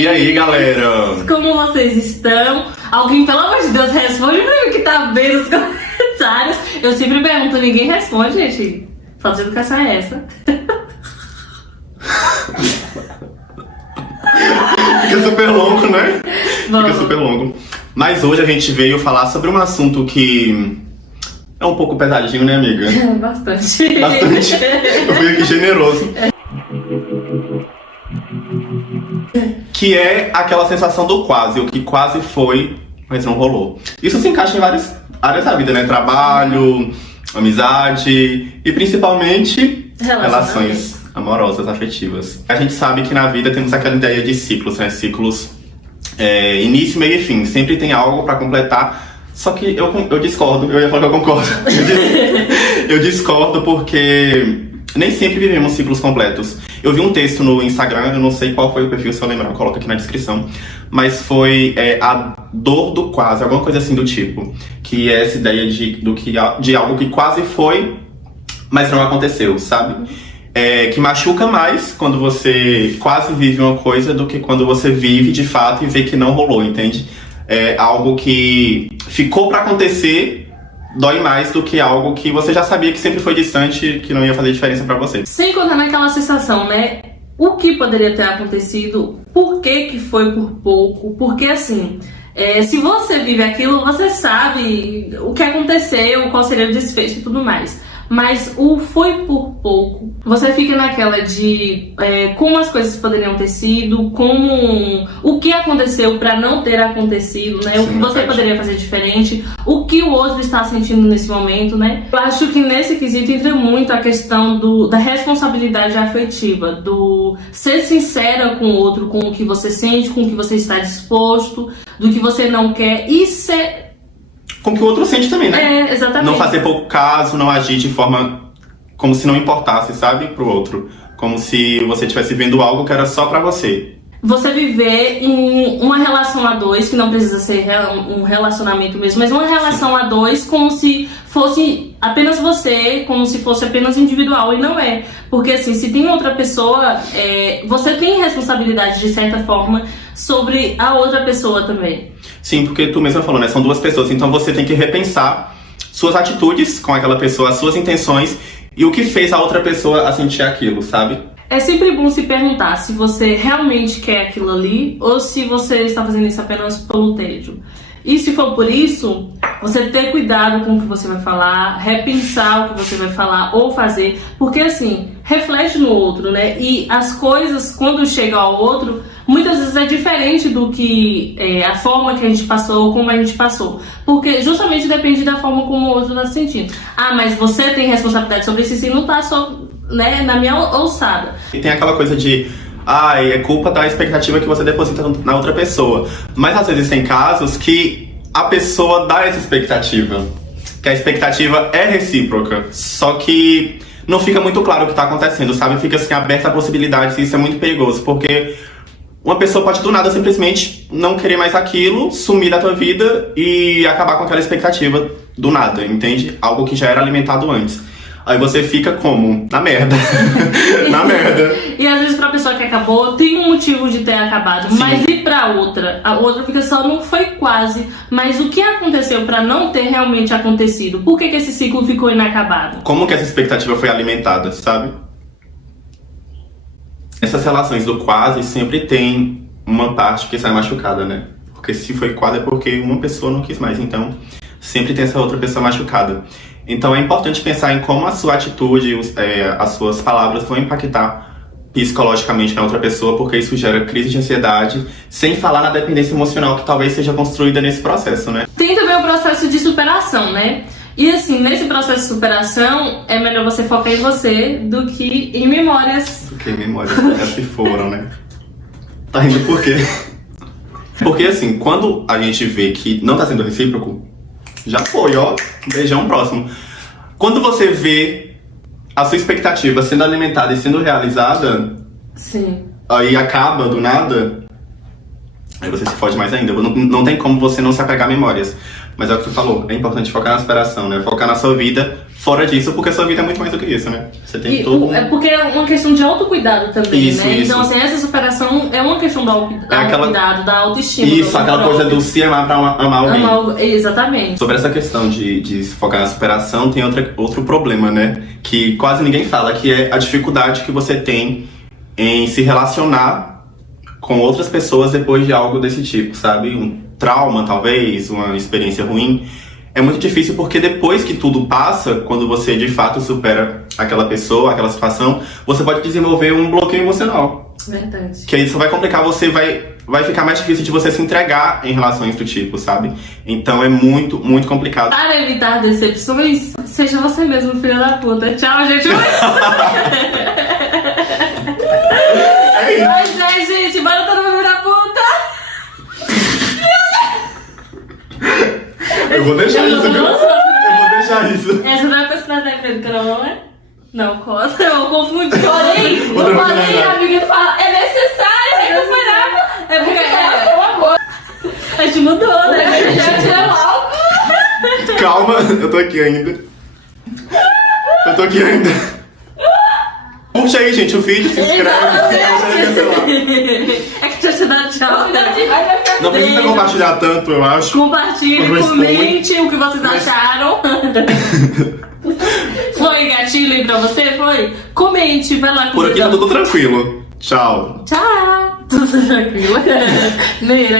E aí, galera? Como vocês estão? Alguém, pelo amor de Deus, responde pra mim que tá bem nos comentários. Eu sempre pergunto, ninguém responde, gente. Falta de educação é essa? Fica super longo, né? Vamos. Fica super longo. Mas hoje a gente veio falar sobre um assunto que é um pouco pesadinho, né, amiga? Bastante. Bastante. Eu fui aqui generoso. Que é aquela sensação do quase, o que quase foi, mas não rolou. Isso se encaixa em várias áreas da vida, né? Trabalho, amizade e principalmente relações amorosas, afetivas. A gente sabe que na vida temos aquela ideia de ciclos, né? Ciclos início, meio e fim. Sempre tem algo pra completar. Só que eu discordo, eu ia falar que eu concordo. Eu discordo porque nem sempre vivemos ciclos completos. Eu vi um texto no Instagram, eu não sei qual foi o perfil, se eu lembrar, eu coloco aqui na descrição. Mas foi a dor do quase, alguma coisa assim do tipo. Que é essa ideia de algo que quase foi, mas não aconteceu, sabe? Que machuca mais quando você quase vive uma coisa do que quando você vive de fato e vê que não rolou, entende? Algo que ficou pra acontecer dói mais do que algo que você já sabia que sempre foi distante, que não ia fazer diferença pra você. Sem contar naquela sensação, né? O que poderia ter acontecido, por que foi por pouco, porque assim, se você vive aquilo, você sabe o que aconteceu, qual seria o desfecho e tudo mais. Mas o foi por pouco, você fica naquela de como as coisas poderiam ter sido, como o que aconteceu para não ter acontecido, né? Sim, o que você poderia fazer diferente, o que o outro está sentindo nesse momento, né? Eu acho que nesse quesito entra muito a questão da responsabilidade afetiva, do ser sincera com o outro, com o que você sente, com o que você está disposto, do que você não quer e ser... Com o que o outro sente também, né? Exatamente. Não fazer pouco caso, não agir de forma como se não importasse, sabe? Pro outro. Como se você estivesse vendo algo que era só pra você. Você viver em uma relação a dois, que não precisa ser um relacionamento mesmo, mas uma relação a dois como se fosse apenas você, como se fosse apenas individual, e não é. Porque assim, se tem outra pessoa, você tem responsabilidade de certa forma sobre a outra pessoa também. Sim, porque tu mesma falou, né? São duas pessoas, então você tem que repensar suas atitudes com aquela pessoa, as suas intenções e o que fez a outra pessoa a sentir aquilo, sabe? É sempre bom se perguntar se você realmente quer aquilo ali ou se você está fazendo isso apenas pelo tédio. E se for por isso, você ter cuidado com o que você vai falar, repensar o que você vai falar ou fazer, porque assim, reflete no outro, né? E as coisas, quando chegam ao outro, muitas vezes é diferente do que a forma que a gente passou ou como a gente passou. Porque justamente depende da forma como o outro está se sentindo. Ah, mas você tem responsabilidade sobre isso e não tá só, né, na minha alçada. E tem aquela coisa de... é culpa da expectativa que você deposita na outra pessoa. Mas às vezes tem casos que a pessoa dá essa expectativa. Que a expectativa é recíproca. Só que não fica muito claro o que tá acontecendo, sabe? Fica assim, aberta a possibilidades e isso é muito perigoso. Porque uma pessoa pode do nada simplesmente não querer mais aquilo, sumir da tua vida e acabar com aquela expectativa do nada, entende? Algo que já era alimentado antes. Aí você fica como? Na merda. Na merda. E às vezes pra pessoa que acabou, tem um motivo de ter acabado. Sim. Mas e pra outra? A outra fica só, não foi quase. Mas o que aconteceu pra não ter realmente acontecido? Por que esse ciclo ficou inacabado? Como que essa expectativa foi alimentada, sabe? Essas relações do quase sempre tem uma parte que sai machucada, né? Porque se foi quase é porque uma pessoa não quis mais. Então, sempre tem essa outra pessoa machucada. Então é importante pensar em como a sua atitude, as suas palavras vão impactar psicologicamente na outra pessoa, porque isso gera crise de ansiedade, sem falar na dependência emocional que talvez seja construída nesse processo, né? Tem também o processo de superação, né? E assim, nesse processo de superação, é melhor você focar em você do que em memórias. Do que em memórias que já se foram, né? Tá rindo por quê? Porque assim, quando a gente vê que não tá sendo recíproco, já foi, ó, beijão próximo. Quando você vê a sua expectativa sendo alimentada e sendo realizada, sim, aí acaba do nada, aí você se fode mais ainda. Não tem como você não se apegar a memórias. Mas é o que tu falou, é importante focar na superação, né? Focar na sua vida fora disso, porque a sua vida é muito mais do que isso, né? Você tem tudo... É porque é uma questão de autocuidado também, isso, né? Isso. Então, assim, essa superação é uma questão do autocuidado, da autoestima. Isso, aquela coisa do se amar pra amar alguém. Exatamente. Sobre essa questão de se focar na superação, tem outro problema, né? Que quase ninguém fala, que é a dificuldade que você tem em se relacionar com outras pessoas depois de algo desse tipo, sabe? Um trauma, talvez, uma experiência ruim. É muito difícil porque depois que tudo passa, quando você de fato supera aquela pessoa, aquela situação, você pode desenvolver um bloqueio emocional. Verdade. Que isso vai complicar, vai ficar mais difícil de você se entregar em relações do tipo, sabe? Então é muito, muito complicado. Para evitar decepções, seja você mesmo, filho da puta. Tchau, gente. É isso. Mas é, gente, bora todo mundo virar puta. Eu vou deixar isso, viu? Eu vou deixar isso. Essa não é a personagem dele, não é? Não, Costa, eu confundi. Porém, Outra eu falei, personagem. a amiga fala, é necessário, é necessário. É porque a gente mudou, né? A gente já tirou logo. Calma, eu tô aqui ainda. Curte aí, gente, o vídeo, se inscreve, É que já te dá tchau. Não precisa compartilhar tanto, eu acho. Compartilhe, comente o que vocês acharam. Foi gatilho pra você? Foi? Comente, vai lá. Por aqui tá tudo tranquilo. Tchau. Tchau. Tudo tranquilo. Neira.